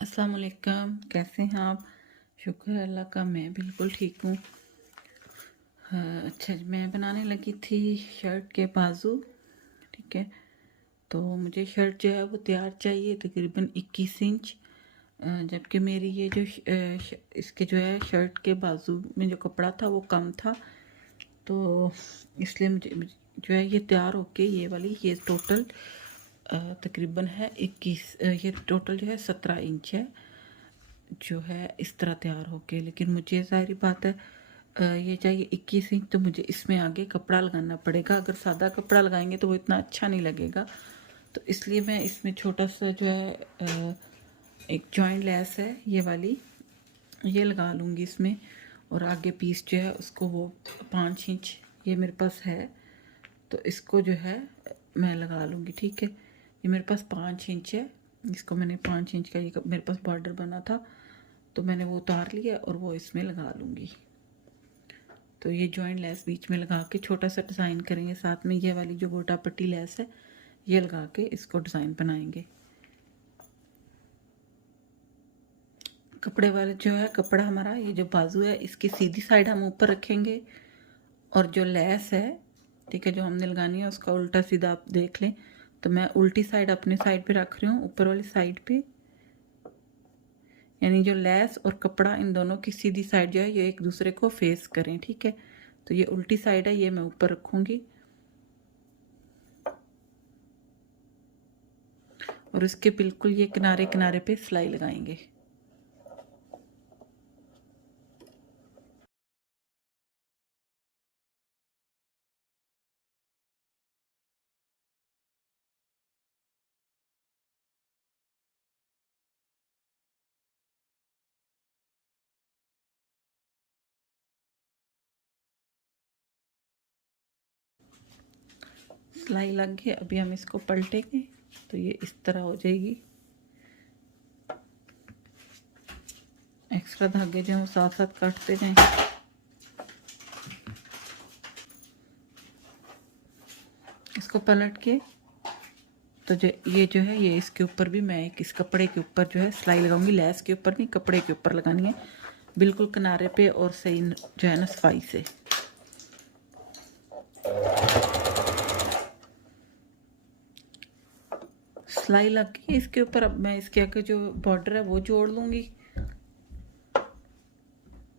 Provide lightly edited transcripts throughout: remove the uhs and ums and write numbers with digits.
अस्सलाम वालेकुम। कैसे हैं आप? शुक्र है अल्लाह का, मैं बिल्कुल ठीक हूँ। अच्छा, मैं बनाने लगी थी शर्ट के बाजू। ठीक है, तो मुझे शर्ट जो है वो तैयार चाहिए तकरीबन 21 इंच। जबकि मेरी ये जो इसके जो है शर्ट के बाजू में जो कपड़ा था वो कम था, तो इसलिए मुझे जो है ये तैयार होके ये टोटल तकरीबन है 21, ये टोटल जो है 17 इंच है जो है इस तरह तैयार होके। लेकिन मुझे ज़ाहिर बात है ये चाहिए 21 इंच, तो मुझे इसमें आगे कपड़ा लगाना पड़ेगा। अगर सादा कपड़ा लगाएंगे तो वो इतना अच्छा नहीं लगेगा, तो इसलिए मैं इसमें छोटा सा जो है एक जॉइंट लेस है ये वाली, ये लगा लूँगी इसमें। और आगे पीस जो है उसको वो 5 इंच ये मेरे पास है, तो इसको जो है मैं लगा लूँगी। ठीक है, ये मेरे पास 5 इंच है, इसको मैंने 5 इंच का ये मेरे पास बॉर्डर बना था, तो मैंने वो उतार लिया और वो इसमें लगा लूँगी। तो ये जॉइंट लेस बीच में लगा के छोटा सा डिज़ाइन करेंगे। साथ में ये वाली जो गोटा पट्टी लेस है ये लगा के इसको डिज़ाइन बनाएंगे। कपड़े वाले जो है कपड़ा हमारा ये जो बाजू है इसकी सीधी साइड हम ऊपर रखेंगे, और जो लेस है ठीक है जो हमने लगानी है उसका उल्टा सीधा आप देख लें। तो मैं उल्टी साइड अपने साइड पे रख रही हूँ, ऊपर वाली साइड पे, यानी जो लेस और कपड़ा इन दोनों की सीधी साइड जो है ये एक दूसरे को फेस करें। ठीक है, तो ये उल्टी साइड है, ये मैं ऊपर रखूँगी और इसके बिल्कुल ये किनारे किनारे पे सिलाई लगाएंगे। सिलाई लग गई, अभी हम इसको पलटेंगे तो ये इस तरह हो जाएगी। एक्स्ट्रा धागे जो हैं वो साथ साथ काटते जाएं। इसको पलट के तो ये जो है ये इसके ऊपर भी मैं एक इस कपड़े के ऊपर जो है सिलाई लगाऊंगी। लेस के ऊपर नहीं, कपड़े के ऊपर लगानी है, बिल्कुल किनारे पे और सही जो है ना सफाई से। सिलाई लग गई इसके ऊपर। अब मैं इसके आगे जो बॉर्डर है वो जोड़ लूँगी,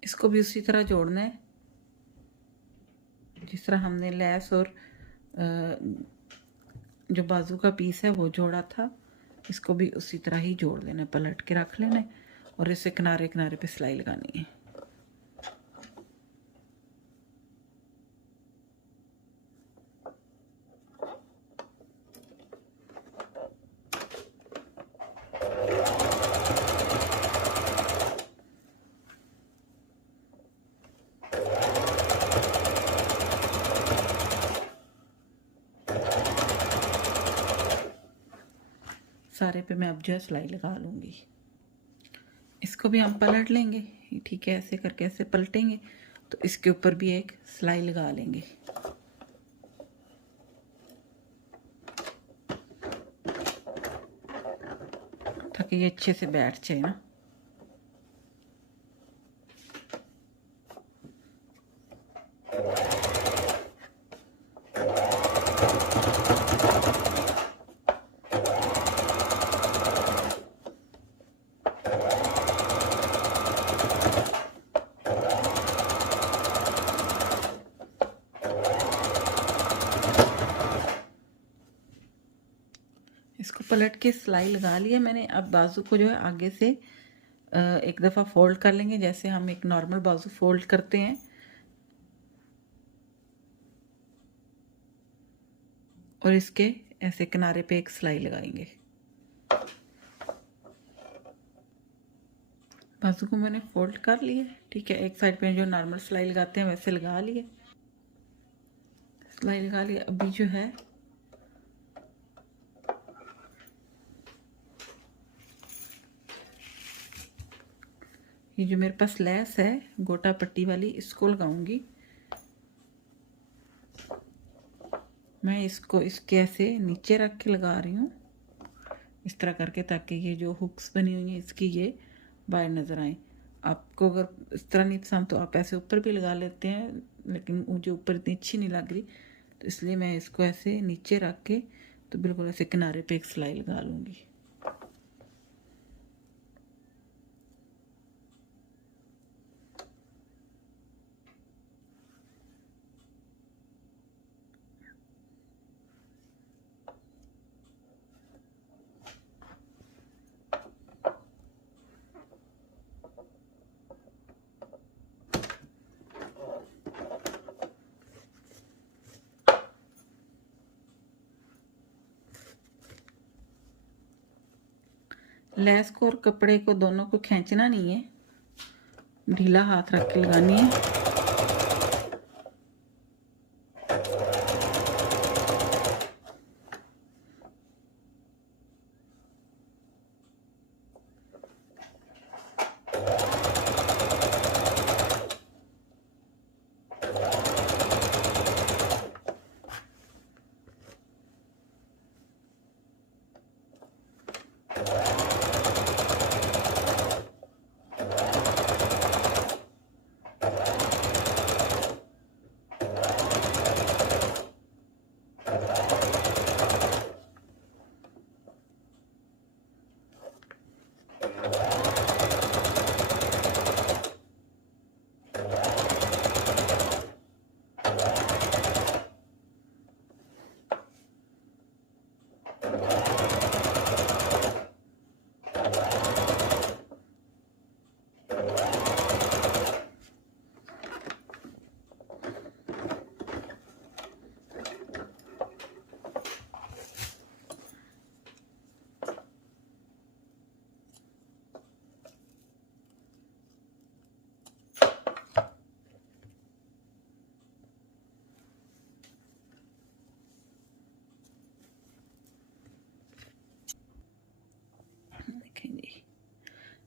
इसको भी उसी तरह जोड़ना है जिस तरह हमने लेस और जो बाजू का पीस है वो जोड़ा था, इसको भी उसी तरह ही जोड़ लेना है, पलट के रख लेना है और इसे किनारे किनारे पे सिलाई लगानी है। सारे पे मैं अब जो है सिलाई लगा लूँगी। इसको भी हम पलट लेंगे, ठीक है, ऐसे करके ऐसे पलटेंगे तो इसके ऊपर भी एक सिलाई लगा लेंगे। ताकि ये अच्छे से बैठ जाए ना। इसको पलट के सिलाई लगा लिया मैंने। अब बाजू को जो है आगे से एक दफ़ा फोल्ड कर लेंगे, जैसे हम एक नॉर्मल बाजू फोल्ड करते हैं। और इसके ऐसे किनारे पे एक सिलाई लगाएंगे। बाजू को मैंने फोल्ड कर लिया, ठीक है, एक साइड पे जो नॉर्मल सिलाई लगाते हैं वैसे लगा लिए, सिलाई लगा लिया। अभी जो है ये जो मेरे पास लेस है गोटा पट्टी वाली, इसको लगाऊंगी मैं। इसको इसके ऐसे नीचे रख के लगा रही हूँ, इस तरह करके, ताकि ये जो हुक्स बनी हुई हैं इसकी ये बाहर नज़र आए। आपको अगर इस तरह नहीं पसंद तो आप ऐसे ऊपर भी लगा लेते हैं, लेकिन मुझे ऊपर इतनी अच्छी नहीं लग रही, तो इसलिए मैं इसको ऐसे नीचे रख के तो बिल्कुल ऐसे किनारे पे एक सिलाई लगा लूँगी। लेस को और कपड़े को दोनों को खींचना नहीं है, ढीला हाथ रख के लगानी है।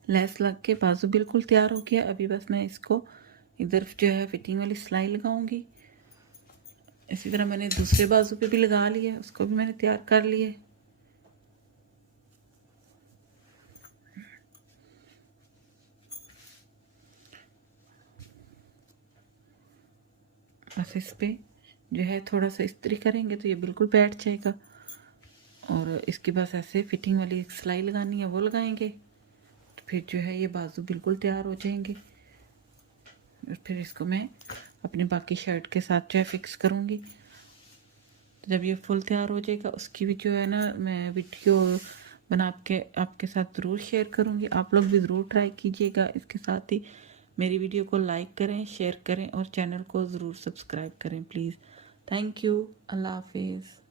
लेस लग के बाजू बिल्कुल तैयार हो गया। अभी बस मैं इसको इधर जो है फिटिंग वाली सिलाई लगाऊंगी। इसी तरह मैंने दूसरे बाजू पे भी लगा लिया, उसको भी मैंने तैयार कर लिया। बस इस पे जो है थोड़ा सा इस्त्री करेंगे तो ये बिल्कुल बैठ जाएगा। और इसके बस ऐसे फिटिंग वाली एक सिलाई लगानी है, वो लगाएंगे तो फिर जो है ये बाजू बिल्कुल तैयार हो जाएंगे। और फिर इसको मैं अपने बाकी शर्ट के साथ जो है फिक्स करूँगी। तो जब ये फुल तैयार हो जाएगा उसकी भी जो है ना मैं वीडियो बना के आपके साथ ज़रूर शेयर करूँगी। आप लोग भी ज़रूर ट्राई कीजिएगा। इसके साथ ही मेरी वीडियो को लाइक करें, शेयर करें और चैनल को ज़रूर सब्सक्राइब करें प्लीज़। Thank you. अल्लाह हाफिज़।